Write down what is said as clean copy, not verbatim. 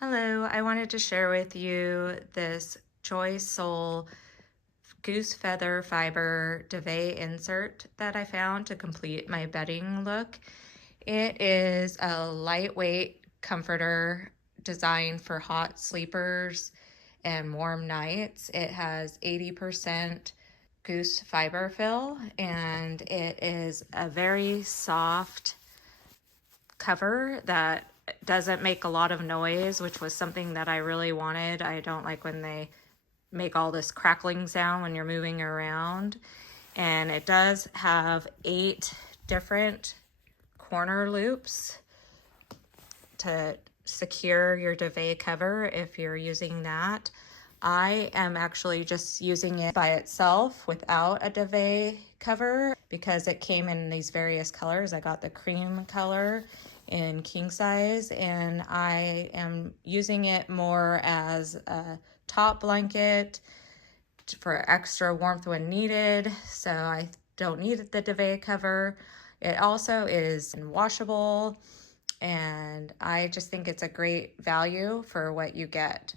Hello, I wanted to share with you this Joysoul Goose Feather Fiber Duvet insert that I found to complete my bedding look. It is a lightweight comforter designed for hot sleepers and warm nights. It has 80% goose fiber fill, and it is a very soft cover that doesn't make a lot of noise, which was something that I really wanted. I don't like when they make all this crackling sound when you're moving around. And it does have 8 different corner loops to secure your duvet cover if you're using that. I am actually just using it by itself without a duvet cover because it came in these various colors. I got the cream color in king size, and I am using it more as a top blanket for extra warmth when needed, so I don't need the duvet cover. It also is washable, and I just think it's a great value for what you get.